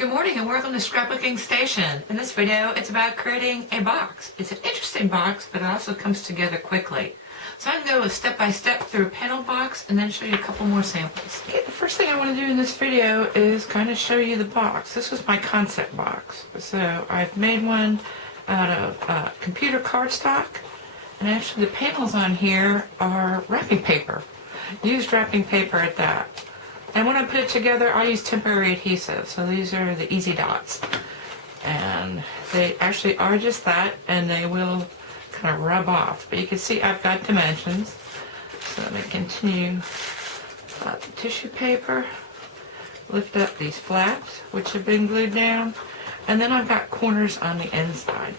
Good morning and welcome to Scrapbooking Station. In this video, it's about creating a box. It's an interesting box, but it also comes together quickly. So I'm going to go step by step through a panel box and then show you a couple more samples. Okay, the first thing I want to do in this video is kind of show you the box. This was my concept box. So I've made one out of computer cardstock, and actually the panels on here are wrapping paper. Used wrapping paper at that. And when I put it together, I use temporary adhesive. So these are the easy dots. And they actually are just that, and they will kind of rub off. But you can see I've got dimensions. So let me continue the tissue paper. Lift up these flaps, which have been glued down. And then I've got corners on the inside.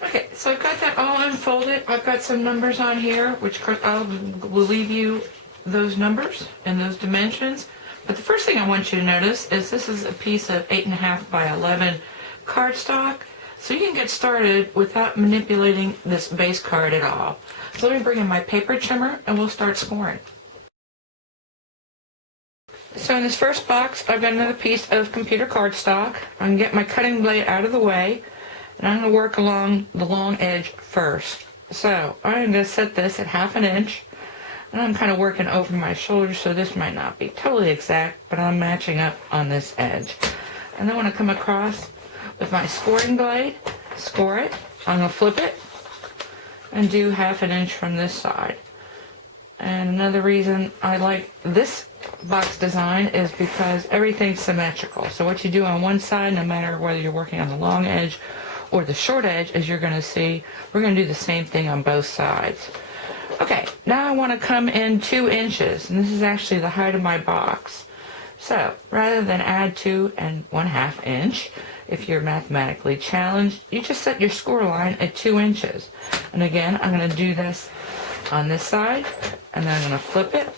Okay, so I've got that all unfolded. I've got some numbers on here, which I will leave you those numbers and those dimensions. But the first thing I want you to notice is this is a piece of 8.5 by 11 cardstock. So you can get started without manipulating this base card at all. So let me bring in my paper trimmer and we'll start scoring. So in this first box, I've got another piece of computer cardstock. I'm going to get my cutting blade out of the way. And I'm going to work along the long edge first. So I'm going to set this at 1/2 inch. And I'm kind of working over my shoulder, so this might not be totally exact, but I'm matching up on this edge. And then when I come across with my scoring blade, score it. I'm going to flip it and do 1/2 inch from this side. And another reason I like this box design is because everything's symmetrical. So what you do on one side, no matter whether you're working on the long edge or the short edge, as you're going to see, we're going to do the same thing on both sides. Okay, now I want to come in 2 inches, and this is actually the height of my box. So rather than add 2 1/2 inch, if you're mathematically challenged, you just set your score line at 2 inches. And again, I'm going to do this on this side, and then I'm going to flip it,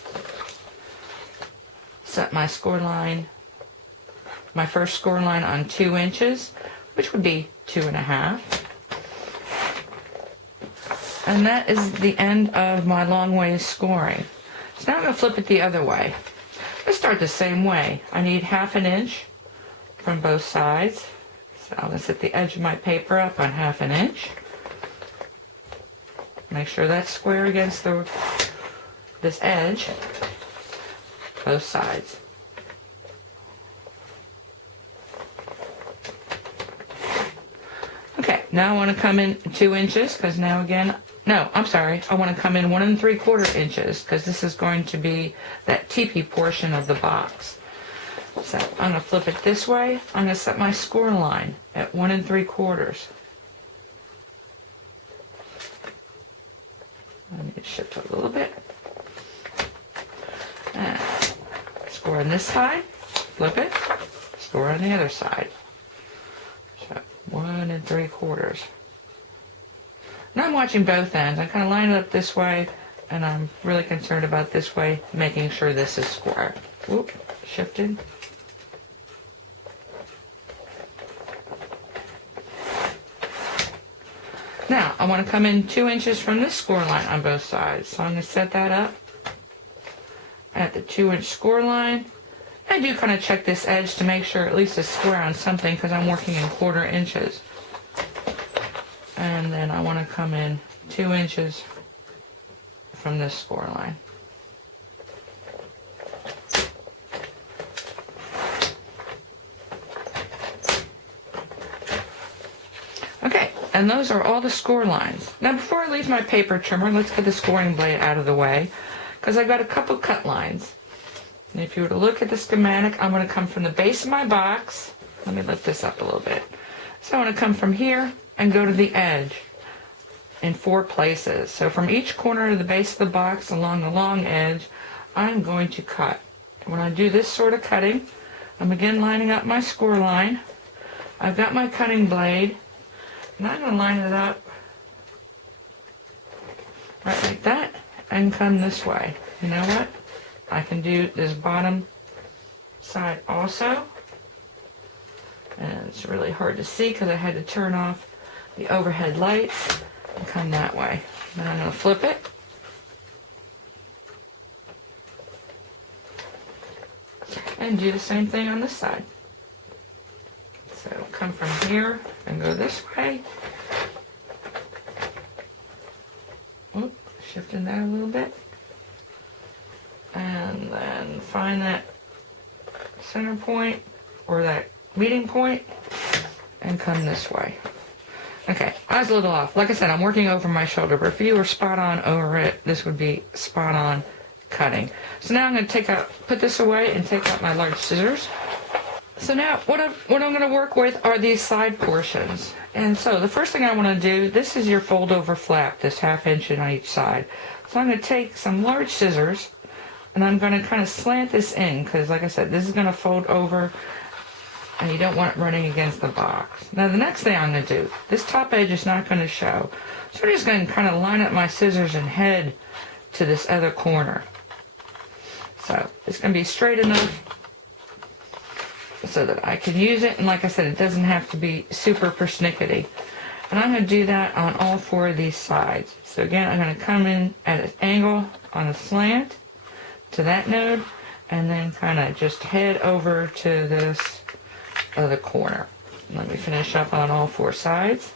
set my score line, my first score line on 2 inches, which would be 2.5. And that is the end of my long ways scoring. So now I'm going to flip it the other way. Let's start the same way. I need 1/2 inch from both sides. So I'm going to set the edge of my paper up on 1/2 inch. Make sure that's square against this edge, both sides. Okay, now I want to come in 2 inches, because now again, no, I'm sorry, I want to come in 1 3/4 inches, because this is going to be that teepee portion of the box. So I'm going to flip it this way. I'm going to set my score line at 1 3/4. I need to shift a little bit. And score on this side, flip it, score on the other side. 1 3/4. Now I'm watching both ends. I kind of line it up this way, and I'm really concerned about this way, making sure this is square. Whoop, shifted. Now I want to come in 2 inches from this score line on both sides. So I'm going to set that up at the 2 inch score line. I do kind of check this edge to make sure at least it's square on something, because I'm working in 1/4 inches. And then I want to come in 2 inches from this score line. Okay, and those are all the score lines. Now before I leave my paper trimmer, let's get the scoring blade out of the way, because I've got a couple cut lines. And if you were to look at the schematic, I'm going to come from the base of my box. Let me lift this up a little bit. So I want to come from here and go to the edge in 4 places. So from each corner of the base of the box along the long edge, I'm going to cut. When I do this sort of cutting, I'm again lining up my score line. I've got my cutting blade, and I'm going to line it up right like that and come this way. You know what? I can do this bottom side also. And it's really hard to see because I had to turn off the overhead lights and come that way. Then I'm going to flip it And do the same thing on this side. So come from here and go this way. Oop, shifting that a little bit. And then find that center point or that meeting point and come this way. Okay, I was a little off. Like I said, I'm working over my shoulder, but if you were spot on over it, this would be spot on cutting. So now I'm going to put this away and take out my large scissors. So now what I'm going to work with are these side portions. And so the first thing I want to do, this is your fold over flap, this 1/2 inch on each side. So I'm going to take some large scissors and I'm going to kind of slant this in because like I said, this is going to fold over and you don't want it running against the box. Now the next thing I'm going to do, this top edge is not going to show. So I'm just going to kind of line up my scissors and head to this other corner. So it's going to be straight enough so that I can use it. And like I said, it doesn't have to be super persnickety. And I'm going to do that on all 4 of these sides. So again, I'm going to come in at an angle on a slant to that node and then kind of just head over to this other corner. Let me finish up on all 4 sides.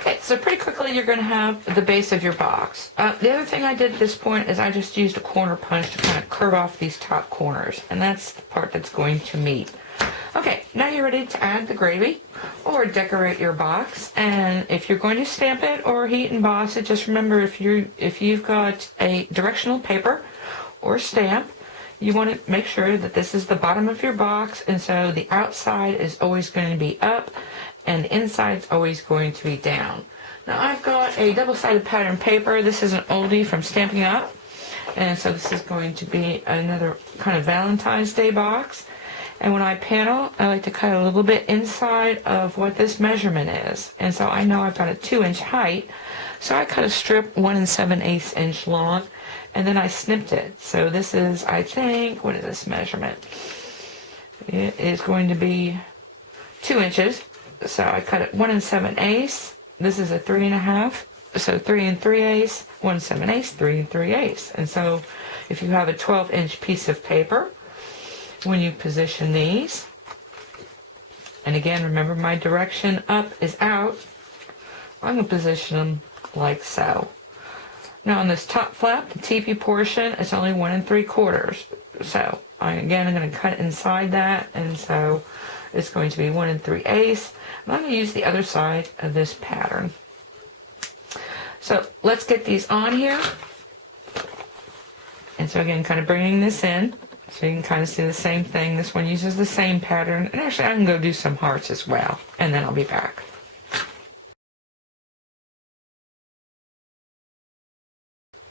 Okay, so pretty quickly you're going to have the base of your box. The other thing I did at this point is I just used a corner punch to kind of curve off these top corners, and that's the part that's going to meet. Okay, now you're ready to add the gravy or decorate your box. And if you're going to stamp it or heat emboss it, just remember if you've got a directional paper or stamp, you want to make sure that this is the bottom of your box, and so the outside is always going to be up and the inside's always going to be down. Now I've got a double-sided pattern paper. This is an oldie from Stampin' Up, and so this is going to be another kind of Valentine's Day box. And when I panel, I like to cut a little bit inside of what this measurement is. And so I know I've got a 2-inch height, so I cut a strip 1 7/8 inch long, and then I snipped it. So this is, I think, what is this measurement? It is going to be 2 inches. So I cut it 1 7/8. This is a 3.5. So 3 3/8, 1 7/8, 3 3/8. And so if you have a 12-inch piece of paper, when you position these, and again, remember my direction up is out, I'm going to position them like so. Now on this top flap, the teepee portion, it's only 1 3/4. So I'm going to cut inside that, and so it's going to be 1 3/8. And I'm going to use the other side of this pattern. So let's get these on here. And so again, kind of bringing this in, so you can kind of see the same thing. This one uses the same pattern. And actually, I can go do some hearts as well, and then I'll be back.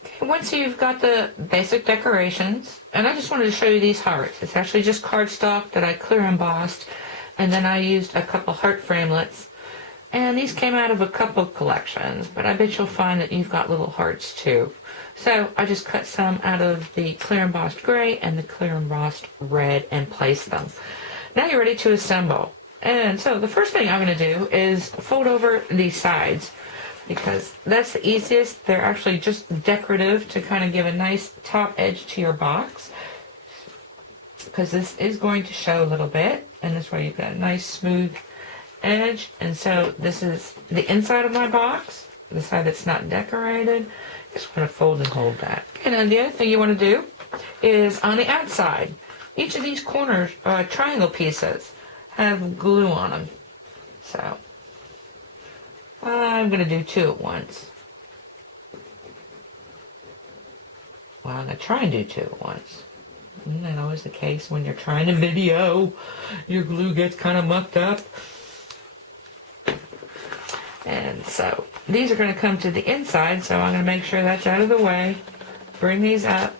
Okay, once you've got the basic decorations, and I just wanted to show you these hearts. It's actually just cardstock that I clear embossed, and then I used a couple heart framelits. And these came out of a couple collections, but I bet you'll find that you've got little hearts too. So I just cut some out of the clear embossed gray and the clear embossed red and placed them. Now you're ready to assemble. And so the first thing I'm going to do is fold over these sides, because that's the easiest. They're actually just decorative to kind of give a nice top edge to your box, because this is going to show a little bit, and this way you've got a nice smooth edge. And so this is the inside of my box, the side that's not decorated. Just want to fold and hold that. And then the other thing you want to do is on the outside, each of these corners, triangle pieces, have glue on them. So I'm going to do 2 at once. Well, I'm going to try and do 2 at once. Isn't that always the case when you're trying to video? Your glue gets kind of mucked up. And so these are going to come to the inside, so I'm going to make sure that's out of the way. Bring these up,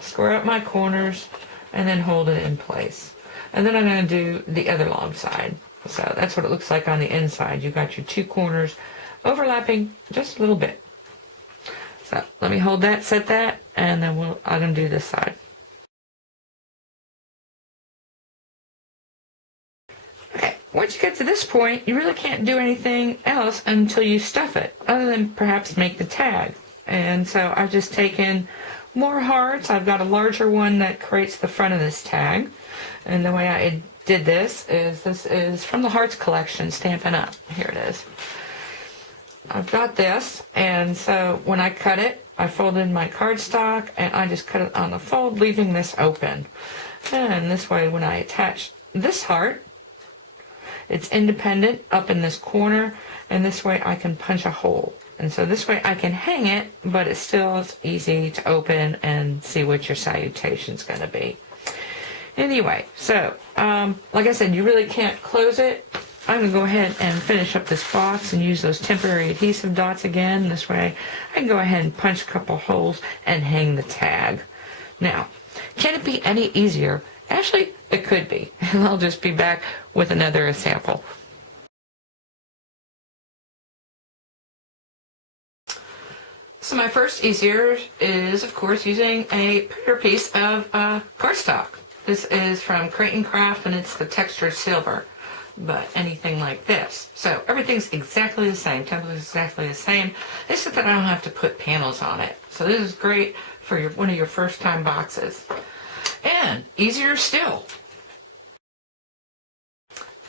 square up my corners, and then hold it in place. And then I'm going to do the other long side. So that's what it looks like on the inside. You've got your 2 corners overlapping just a little bit. me hold that, set that, and then I'm going to do this side. Okay, once you get to this point, you really can't do anything else until you stuff it, other than perhaps make the tag. And so I've just taken more hearts. I've got a larger one that creates the front of this tag. And the way I did this is from the Hearts collection, Stampin' Up. Here it is. I've got this, and so when I cut it, I folded my cardstock, and I just cut it on the fold, leaving this open. And this way, when I attach this heart, it's independent up in this corner, and this way I can punch a hole. And so this way I can hang it, but it still is easy to open and see what your salutation's going to be. Anyway, so like I said, you really can't close it. I'm going to go ahead and finish up this box and use those temporary adhesive dots again. This way I can go ahead and punch a couple holes and hang the tag. Now, can it be any easier? Actually, it could be. And I'll just be back with another sample. So my first easier is, of course, using a prettier piece of cardstock. This is from Crate & Craft, and it's the textured silver, but anything like this. So everything's exactly the same, template is exactly the same, except that I don't have to put panels on it. So this is great for one of your first time boxes. And easier still.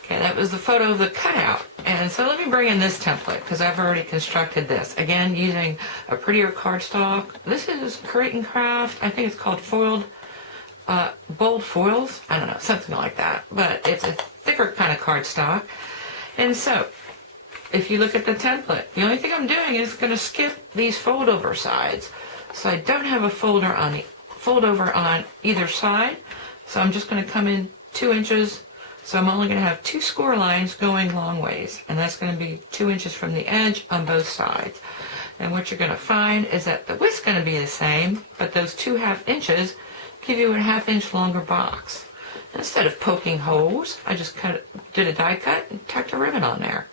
Okay, that was the photo of the cutout. And so let me bring in this template, because I've already constructed this. Again, using a prettier cardstock. This is Crate & Craft. I think it's called bold foils. I don't know, something like that. But it's a thicker kind of cardstock. And so, if you look at the template, the only thing I'm doing is going to skip these fold over sides. So I don't have a fold over on either side. So I'm just going to come in 2 inches. So I'm only going to have 2 score lines going long ways, and that's going to be 2 inches from the edge on both sides. And what you're going to find is that the width's going to be the same, but those 2½ inches give you a ½ inch longer box. And instead of poking holes, I just did a die cut and tucked a ribbon on there.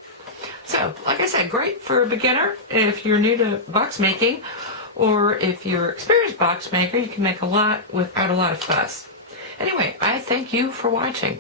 So, like I said, great for a beginner. If you're new to box making, or if you're an experienced box maker, you can make a lot without a lot of fuss. Anyway, I thank you for watching.